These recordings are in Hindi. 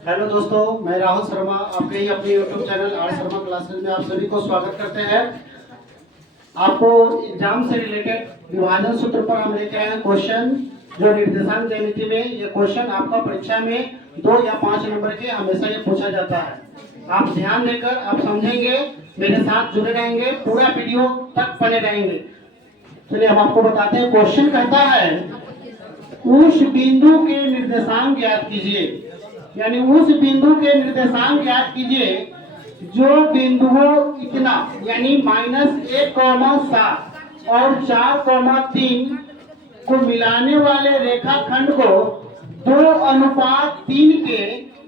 हेलो दोस्तों, मैं राहुल शर्मा आपके ही अपने YouTube channel are Sharma classes में आप सभी को स्वागत करते हैं। आपको एग्जाम से रिलेटेड विभाजन सूत्र पर हम लेके आए हैं क्वेश्चन, जो निर्देशांक ज्यामिति में ये क्वेश्चन आपका परीक्षा में 2 या 5 नंबर के हमेशा ये पूछा जाता है। आप ध्यान देकर आप समझेंगे, मेरे साथ जुड़े रहेंगे, पूरा वीडियो तक बने रहेंगे। चलिए हम आपको बताते हैं। क्वेश्चन कहता है उस बिंदु के निर्देशांक ज्ञात कीजिए, यानी उस बिंदु के निर्देशांक ज्ञात कीजिए जो बिंदुओं इतना यानी -1,7 और 4,3 को मिलाने वाले रेखाखंड को 2:3 के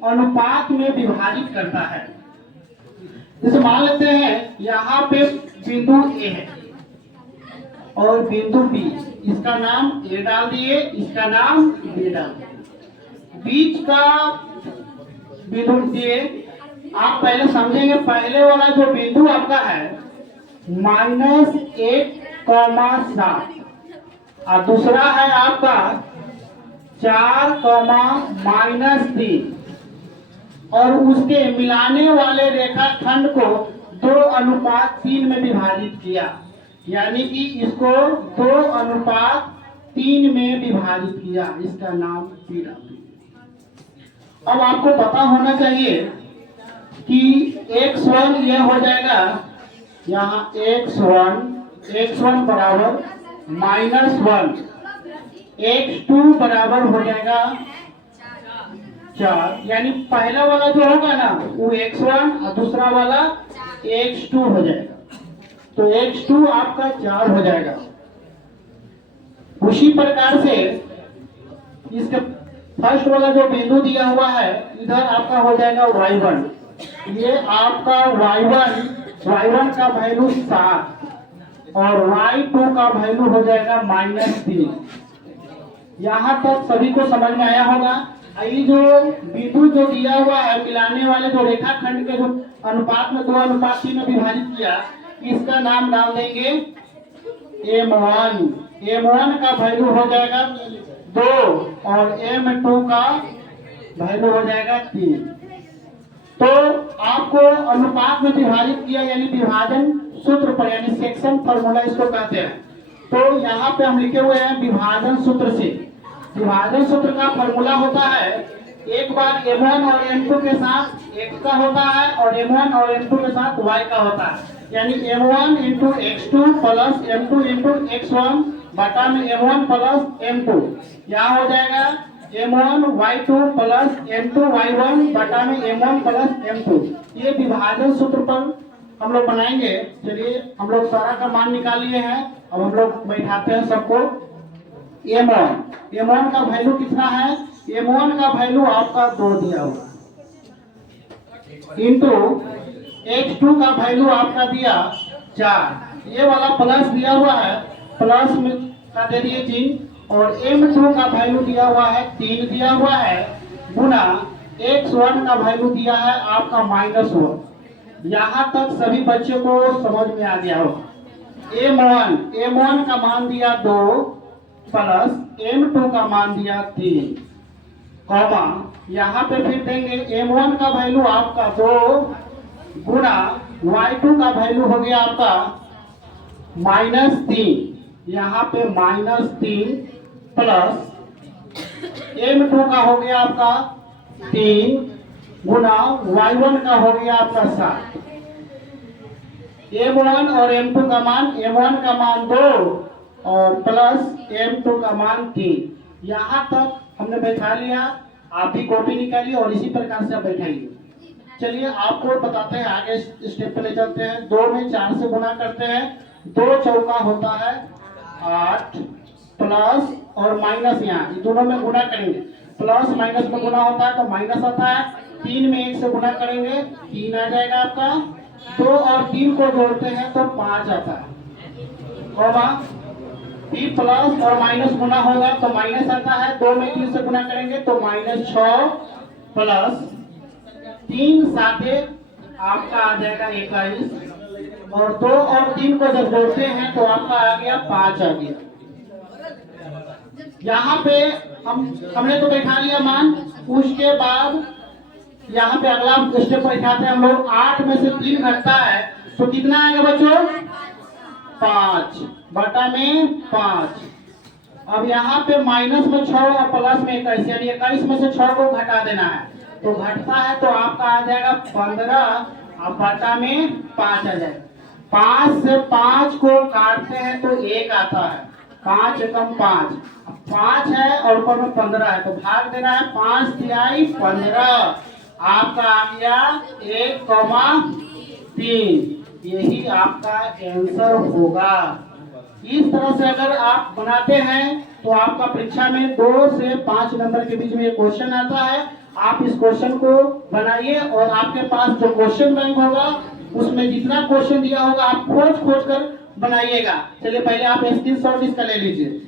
अनुपात में विभाजित करता है। जैसे मान लेते हैं यहाँ पे बिंदु ए है और बिंदु बी, इसका नाम ए डाल दिए, इसका नाम बी डाल दिए। बीच का बिंदु दिए, आप पहले समझेंगे। पहले वाला जो बिंदु आपका है -1,7 और दूसरा है आपका 4,-3 और उसके मिलाने वाले रेखाखंड को 2:3 में विभाजित किया, यानी कि इसको 2:3 में विभाजित किया, इसका नाम बी डाल दिया। अब आपको पता होना चाहिए कि x1 यह हो जाएगा, यहाँ x1 बराबर -1, x2 बराबर हो जाएगा 4, यानी पहला वाला जो होगा ना वो x1 और दूसरा वाला x2 हो जाएगा, तो x2 आपका 4 हो जाएगा। उसी प्रकार से इसके फर्स्ट वाला जो बिंदु दिया हुआ है इधर आपका हो जाएगा y1, ये आपका y1 का वैल्यू 7 और y2 का वैल्यू हो जाएगा -3। यहाँ तक सभी को समझ में आया होगा। ये जो बिंदु जो दिया हुआ है मिलाने वाले जो रेखाखंड के जो अनुपात में 2:3 में विभाजित किया, इसका नाम डाल देंगे M1 का वैल्यू हो जाएगा 2 और M2 का वैल्यू हो जाएगा 3। तो आपको अनुपात में विभाजित किया, यानी विभाजन सूत्र पर, यानी सेक्शन फार्मूला इसको कहते हैं। तो यहाँ पे हम लिखे हुए हैं विभाजन सूत्र से। विभाजन सूत्र का फार्मूला होता है, एक बार M1 और M2 के साथ x का होता है और M1 और M2 के साथ y का होता है, यानी M1 × x2 plus M2 × x1 बटा में M1 प्लस M2। यहाँ हो जाएगा M1 y2 plus M2 y1 बटा में M1 प्लस M2। ये विभाजन सूत्र पर हम लोग बनाएंगे। चलिए हम लोग सारा का मान निकाल लिए हैं, अब हम लोग बैठाते हैं सबको। M1 का वैल्यू कितना है? M1 का वैल्यू आपका 2 दिया हुआ इंटू x2 का वैल्यू आपका दिया 4, ये वाला प्लस दिया हुआ है, प्लस में का दे दिए 3, और M2 का वैल्यू दिया हुआ है 3 दिया हुआ है, गुना x1 का वैल्यू दिया है आपका -1। यहाँ तक सभी बच्चों को समझ में आ गया होगा। M1 का मान दिया 2 प्लस M2 का मान दिया 3, कॉमा यहाँ पे फिर देंगे M1 का वैल्यू आपका 2 गुना y2 का वैल्यू हो गया आपका -3, यहाँ पे -3 प्लस M2 का हो गया आपका 3 गुना y1 का हो गया आपका 7। M1 और M2 का मान, M1 का मान 2 और प्लस M2 का मान 3। यहाँ तक हमने बैठा लिया, आप भी कॉपी निकालिए और इसी प्रकार से आप बैठाइए। चलिए आपको बताते हैं, आगे स्टेप पे ले चलते हैं। 2 में 4 से गुना करते हैं, 2 चौका होता है 8 प्लस और माइनस, यहाँ दोनों में गुना करेंगे, प्लस माइनस में गुना होता है तो माइनस आता है। 3 में 1 से गुना करेंगे 3 आ जाएगा आपका, 2 और 3 को जोड़ते हैं तो 5 आता है, कॉमा फिर प्लस और माइनस गुना होगा तो माइनस आता है। 2 में 3 से गुना करेंगे तो -6 प्लस 3 साथे आपका आ जाएगा 21, और 2 और 3 को जब जोड़ते हैं तो आपका आ गया 5 आ गया। यहाँ पे हमने तो बैठा लिया मान, उसके बाद यहाँ पे अगला स्टेप बैठाते हैं हम लोग। 8 में से 3 घटता है तो कितना आएगा बच्चों? 5 बटा में 5। अब यहाँ पे माइनस में 6 और प्लस में 21, यानी 21 में से 6 को घटा देना है। तो घटता है तो आपका आ जाएगा 15 और बटा में 5 आ जाएगा। 5 से 5 को काटते हैं तो 1 आता है। 5 एकम 5, 5 है और ऊपर में 15 है तो भाग देना है। 5 तिहाई 15, आपका आ गया 1,3। यही आपका आंसर होगा। इस तरह से अगर आप बनाते हैं तो आपका परीक्षा में 2 से 5 नंबर के बीच में एक क्वेश्चन आता है। आप इस क्वेश्चन को बनाइए और आपके पास जो क्वेश्चन बैंक होगा उसमें जितना क्वेश्चन दिया होगा आप खोज कर बनाइएगा। चलिए पहले आप स्क्रीनशॉट इसका ले लीजिए।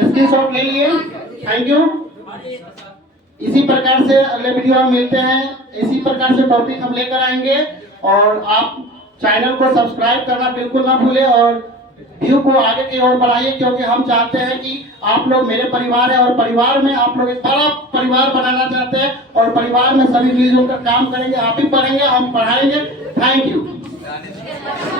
स्क्रीनशॉट ले लिए, थैंक यू। इसी प्रकार से अगले वीडियो में मिलते हैं। इसी प्रकार से टॉपिक हम लेकर आएंगे और आप चैनल को सब्सक्राइब करना बिल्कुल ना भूलें और व्यू को आगे की ओर बढ़ाइए, क्योंकि हम चाहते हैं कि आप लोग मेरे परिवार है और परिवार में आप लोग एक बड़ा परिवार बनाना चाहते हैं और परिवार में सभी मिलजुल कर काम करेंगे। आप ही पढ़ेंगे, हम पढ़ाएंगे। Thank you.